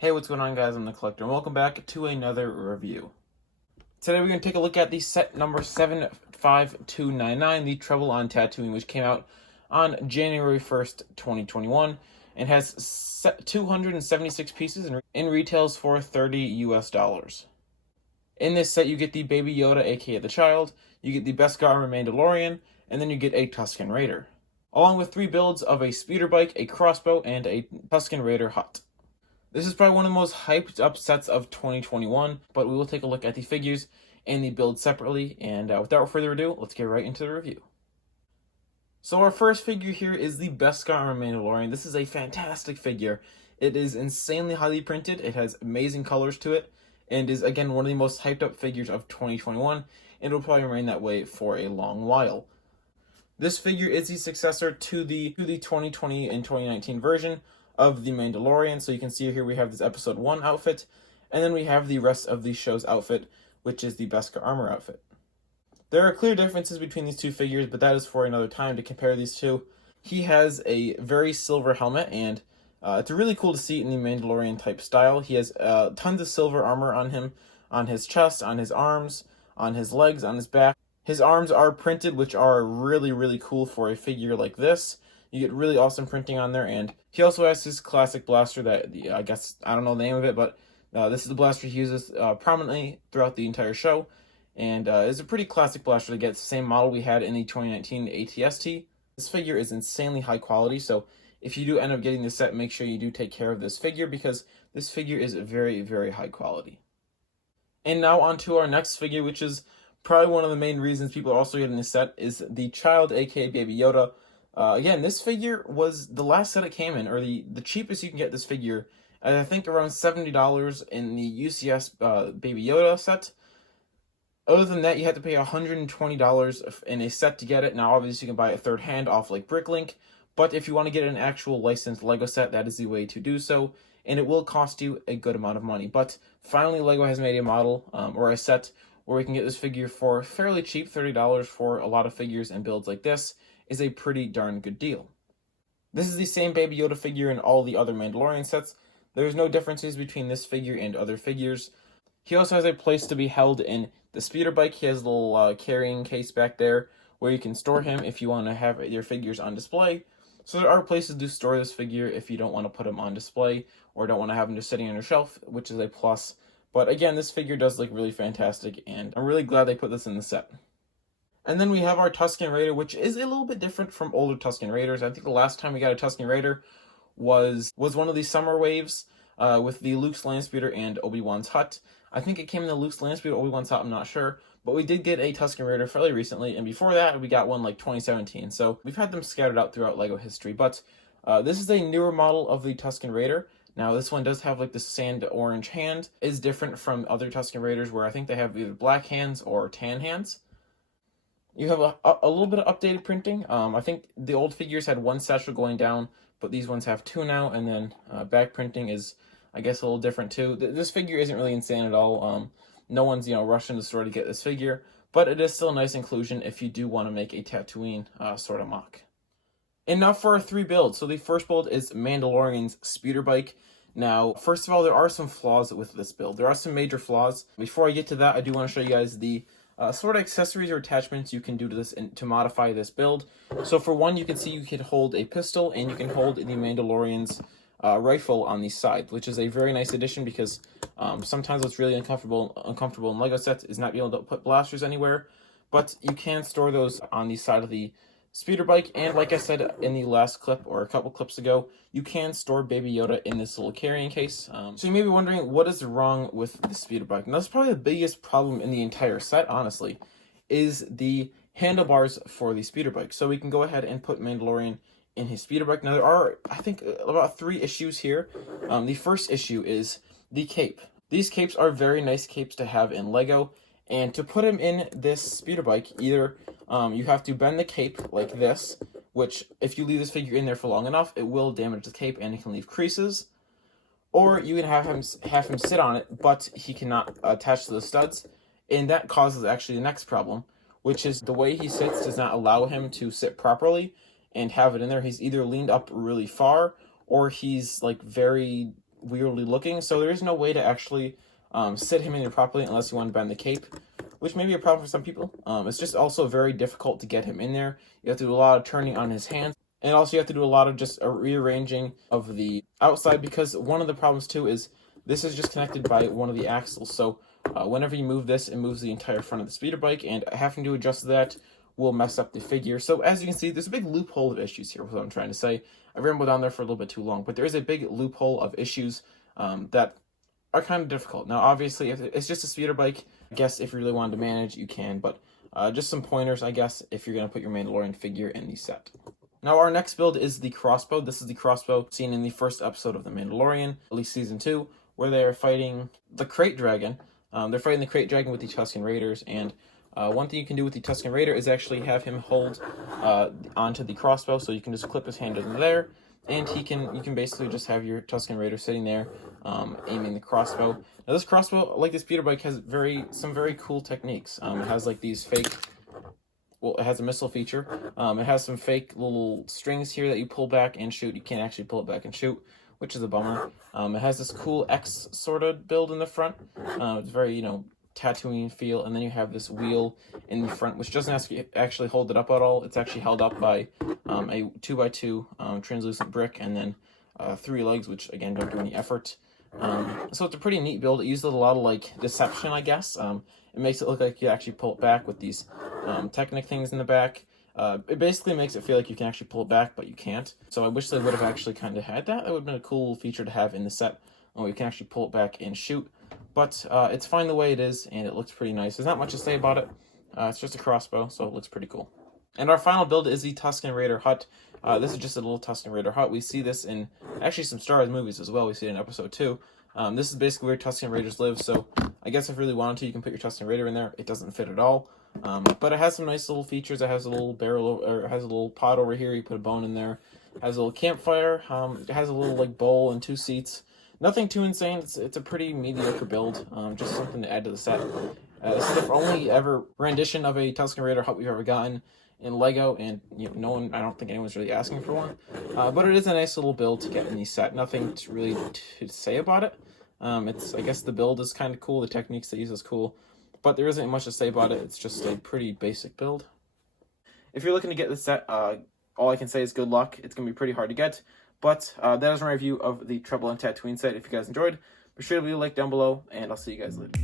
Hey, what's going on, guys? I'm the Collector, and welcome back to another review. Today we're going to take a look at the set number 75299, the Trouble on Tatooine, which came out on January 1st, 2021, and has 276 pieces and retails for $30 US. In this set, you get the Baby Yoda, aka the Child, you get the Beskar Armor Mandalorian, and then you get a Tusken Raider, along with 3 builds of a speeder bike, a crossbow, and a Tusken Raider hut. This is probably one of the most hyped up sets of 2021, but we will take a look at the figures and the build separately, and without further ado, let's get right into the review. So our first figure here is the Beskar Armor Mandalorian. This is a fantastic figure. It is insanely highly printed, it has amazing colors to it, and is again one of the most hyped up figures of 2021, and will probably remain that way for a long while. This figure is the successor to the 2020 and 2019 version of the Mandalorian. So you can see here we have this episode 1 outfit, and then we have the rest of the show's outfit, which is the Beskar Armor outfit. There are clear differences between these two figures, but that is for another time to compare these two. He has a very silver helmet, and it's really cool to see it in the Mandalorian type style. He has tons of silver armor on him, on his chest, on his arms, on his legs, on his back. His arms are printed, which are really, really cool for a figure like this. You get really awesome printing on there, and he also has his classic blaster that, I guess, I don't know the name of it, but this is the blaster he uses prominently throughout the entire show, and it's a pretty classic blaster to get. It's the same model we had in the 2019 ATST. This figure is insanely high quality, so if you do end up getting this set, make sure you do take care of this figure, because this figure is very, very high quality. And now on to our next figure, which is probably one of the main reasons people are also getting this set, is the Child, aka Baby Yoda. Again, this figure was the last set it came in, or the cheapest you can get this figure, I think around $70 in the UCS Baby Yoda set. Other than that, you had to pay $120 in a set to get it. Now, obviously, you can buy it third hand off like Bricklink, but if you want to get an actual licensed LEGO set, that is the way to do so, and it will cost you a good amount of money. But finally, LEGO has made a model, or a set, where we can get this figure for fairly cheap. $30 for a lot of figures and builds like this is a pretty darn good deal. This is the same Baby Yoda figure in all the other Mandalorian sets. There's no differences between this figure and other figures. He also has a place to be held in the speeder bike. He has a little carrying case back there where you can store him if you want to have your figures on display. So there are places to store this figure if you don't want to put him on display or don't want to have him just sitting on your shelf, which is a plus. But again, this figure does look really fantastic, and I'm really glad they put this in the set. And then we have our Tusken Raider, which is a little bit different from older Tusken Raiders. I think the last time we got a Tusken Raider was one of the summer waves with the Luke's Landspeeder and Obi-Wan's hut. I think it came in the Luke's Landspeeder, Obi-Wan's hut, I'm not sure. But we did get a Tusken Raider fairly recently, and before that we got one like 2017. So we've had them scattered out throughout LEGO history. But this is a newer model of the Tusken Raider. Now, this one does have like the sand orange hand. It is different from other Tusken Raiders where I think they have either black hands or tan hands. You have a little bit of updated printing. I think the old figures had one satchel going down, but these ones have 2 now, and then back printing is, I guess, a little different too. This figure isn't really insane at all. No one's, rushing to the store to get this figure, but it is still a nice inclusion if you do want to make a Tatooine sort of mock. And now for our 3 builds. So the first build is Mandalorian's speeder bike. Now, first of all, there are some flaws with this build. There are some major flaws. Before I get to that, I do want to show you guys the sort of accessories or attachments you can do to this to modify this build. So for one, you can see you can hold a pistol and you can hold the Mandalorian's rifle on the side, which is a very nice addition because sometimes what's really uncomfortable in LEGO sets is not being able to put blasters anywhere, but you can store those on the side of the speeder bike, and like I said in the last clip or a couple clips ago, you can store Baby Yoda in this little carrying case. So you may be wondering, what is wrong with the speeder bike? And that's probably the biggest problem in the entire set, honestly, is the handlebars for the speeder bike. So we can go ahead and put Mandalorian in his speeder bike. Now there are, I think, about 3 issues here. The first issue is the cape. These capes are very nice capes to have in LEGO, and to put him in this speeder bike, either you have to bend the cape like this, which if you leave this figure in there for long enough, it will damage the cape and it can leave creases. Or you can have him sit on it, but he cannot attach to the studs, and that causes actually the next problem, which is the way he sits does not allow him to sit properly and have it in there. He's either leaned up really far, or he's like very weirdly looking, so there is no way to actually sit him in there properly unless you want to bend the cape, which may be a problem for some people. It's just also very difficult to get him in there. You have to do a lot of turning on his hands, and also you have to do a lot of just a rearranging of the outside, because one of the problems too is this is just connected by one of the axles. So whenever you move this, it moves the entire front of the speeder bike, and having to adjust that will mess up the figure. So as you can see, there's a big loophole of issues here, what I'm trying to say. I rambled on there for a little bit too long, but there is a big loophole of issues that are kind of difficult. Now, obviously, if it's just a speeder bike, I guess if you really wanted to manage, you can, but just some pointers, I guess, if you're going to put your Mandalorian figure in the set. Now, our next build is the crossbow. This is the crossbow seen in the first episode of The Mandalorian, at least Season 2, where they are fighting the Crate Dragon. They're fighting the Crate Dragon with the Tusken Raiders, and one thing you can do with the Tusken Raider is actually have him hold onto the crossbow, so you can just clip his hand into there, and you can basically just have your Tusken Raider sitting there aiming the crossbow. Now this crossbow, like this speeder bike, has some very cool techniques. It has like these fake, well, it has a missile feature. It has some fake little strings here that you pull back and shoot. You can't actually pull it back and shoot, which is a bummer. It has this cool X sort of build in the front. It's very, Tatooine feel, and then you have this wheel in the front, which doesn't actually hold it up at all. It's actually held up by a 2x2 translucent brick, and then 3 legs, which again don't do any effort. So it's a pretty neat build. It uses a lot of like deception, I guess. It makes it look like you actually pull it back with these Technic things in the back. It basically makes it feel like you can actually pull it back, but you can't. So I wish they would have actually kind of had that. That would have been a cool feature to have in the set, where you can actually pull it back and shoot. But it's fine the way it is, and it looks pretty nice. There's not much to say about it. It's just a crossbow, so it looks pretty cool. And our final build is the Tusken Raider hut. This is just a little Tusken Raider hut. We see this in actually some Star Wars movies as well. We see it in episode 2. This is basically where Tusken Raiders live, so I guess if you really wanted to, you can put your Tusken Raider in there. It doesn't fit at all. But it has some nice little features. It has a little barrel, or it has a little pot over here. You put a bone in there. It has a little campfire. It has a little like bowl and 2 seats. Nothing too insane. It's a pretty mediocre build. Just something to add to the set. This is the only ever rendition of a Tusken Raider hut we've ever gotten in Lego, and no one, I don't think anyone's really asking for one. But it is a nice little build to get in the set. Nothing really to say about it. I guess the build is kind of cool. The techniques they use is cool, but there isn't much to say about it. It's just a pretty basic build. If you're looking to get this set, all I can say is good luck. It's going to be pretty hard to get. But that is my review of the Trouble on Tatooine set. If you guys enjoyed, be sure to leave a like down below, and I'll see you guys later.